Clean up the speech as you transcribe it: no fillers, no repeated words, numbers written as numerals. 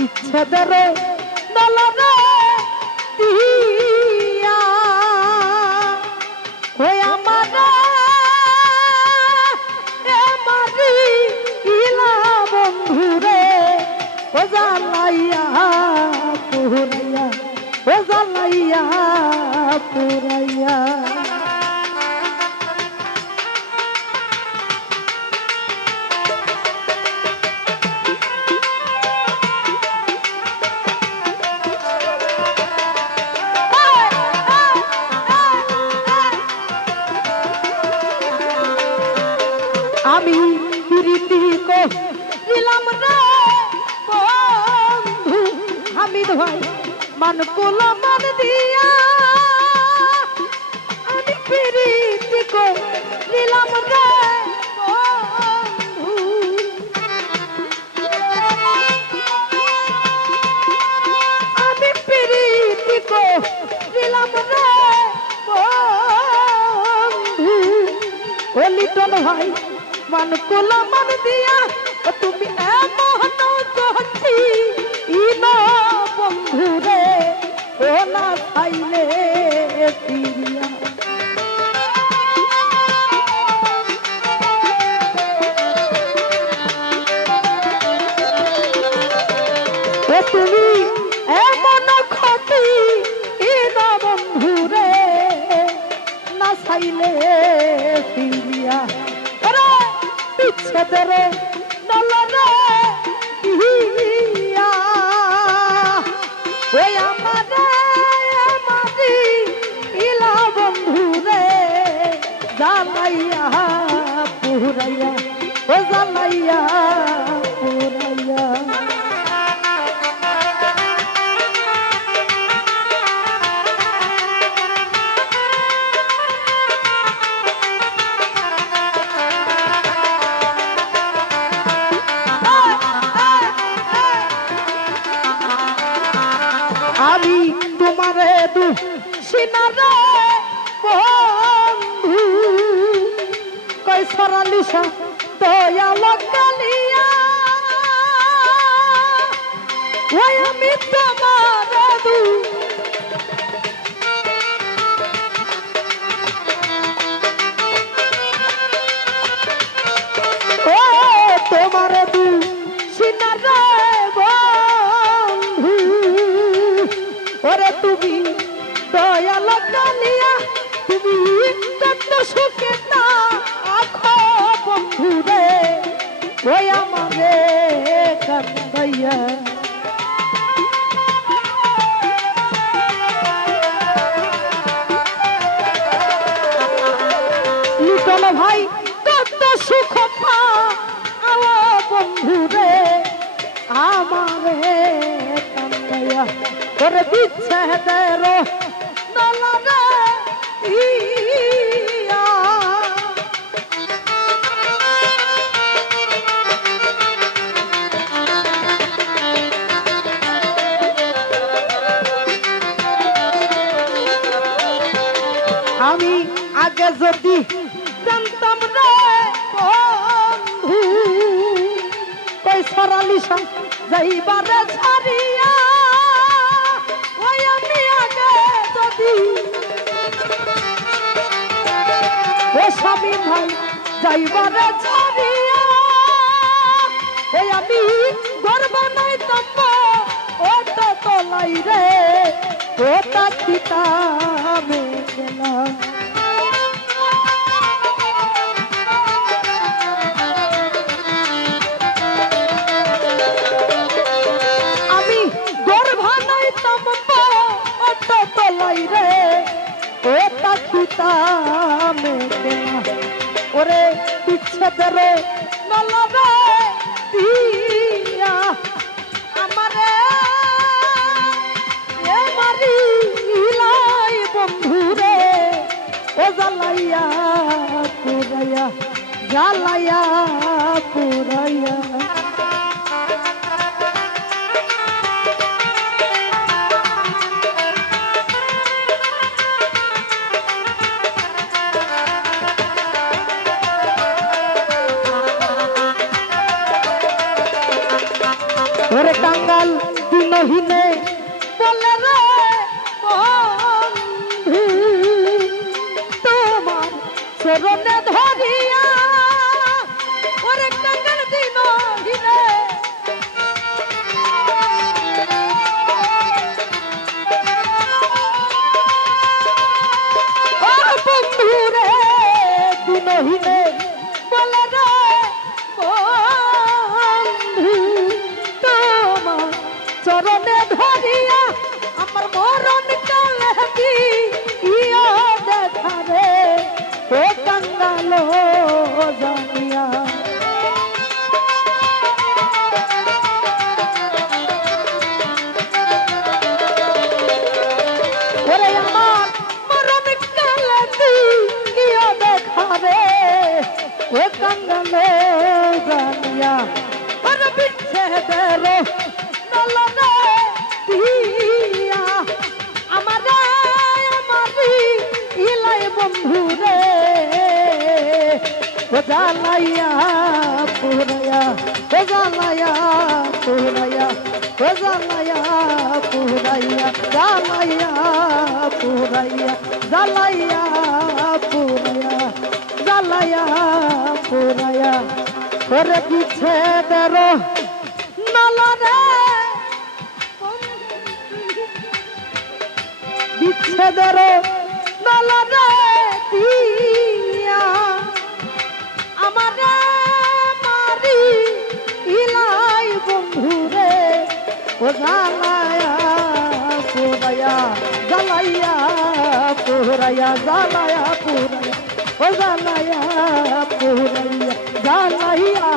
বিচ্ছেদের নলরে দিয়া ওই আমার মারি ইলা বন্ধুরে ও জ্বালাইয়া পুরাইয়া ও জ্বালাইয়া পুরাইয়া আমি প্রীতি করিলাম রে বন্ধু হামিদ ভাই মান কুলমান দিয়া আমি প্রীতি করিলাম রে বন্ধু আমি প্রীতি করিলাম রে বন্ধু ও লিটন ভাই মান কুলমান দিয়া তুমি এমন করছি ইনা বন্ধু রে ও না খাইলে ফিরিয়া ও তুমি এমন ক্ষতি ইনা বন্ধু রে না খাইলে ফিরিয়া বিচ্ছেদের নলরে দিয়া ওই আমারে মারি ইলা বন্ধু রে জ্বালাইয়া পুরাইয়া ও জ্বালাইয়া পুরাইয়া আমি তোমারে দুশিনারে বন্ধু কই সরালিসা দয়াল কালিয়া ওই আমি তোমারে ও তোমারে দুশিনারে ওরে তুমি দয়াল কালিয়া তুমি কত সুখে না আখো বন্ধু রে ওই আমারে কান্দাইয়া লিটন ভাই কত সুখ পাও বন্ধু রে আমারে কান্দাইয়া ওরে বিচ্ছেদের নলরে দিয়া আমি আগে যদি জানতাম রে বন্ধু কই সরালিসা যাইবারে ছাড়িয়া ও স্বামী ভাই যাইবারে ছাড়িয়া ওই আমি গর্ব নাই তম্ব ও তো তলাই রে ও তাকিতা মে গেলা আমি গর্ব নাই তম্ব ও তো তলাই রে ও তাকিতা মে গেলা ওরে বিচ্ছেদের নলরে দিয়া আমারে মারি ইলাই বন্ধু রে ও জ্বালাইয়া পুরাইয়া জ্বালাইয়া পুরাইয়া ওরে ওরে কাঙ্গাল দিনহীনে বলে রে বন্ধু তোমার চরণে ধরিয়া ওরে কাঙ্গাল দিনহীনে ও বন্ধু রে দিনহীনে বলে রে বন্ধু তোমার চরণে ধরিয়া আমার মরণ কালে দিয়া দেখা রে ও কাঙ্গাল জানিয়া ওরে আমার মরণ কালে দিয়া দেখা রে ও কাঙ্গাল জানিয়া ওরে বিচ্ছেদের নলনে দিয়া আমারি ইলাই বন্ধু রে ও জালাইয়া পুরায়া ও জালাইয়া পুরায়া ও জালাইয়া পুরায়া জালাইয়া পুরায়া জালাইয়া পুরায়া জালাইয়া পুরায়া ওরে বিচ্ছেদের নলনে বিচ্ছেদের নলনে দিয়া আমারে মারি ইলাই বন্ধু রে ও জালায়া পুরায়া জালাইয়া পুরায়া জালায়া পুরায়া ও জালায়া পুরায়া জালাইয়া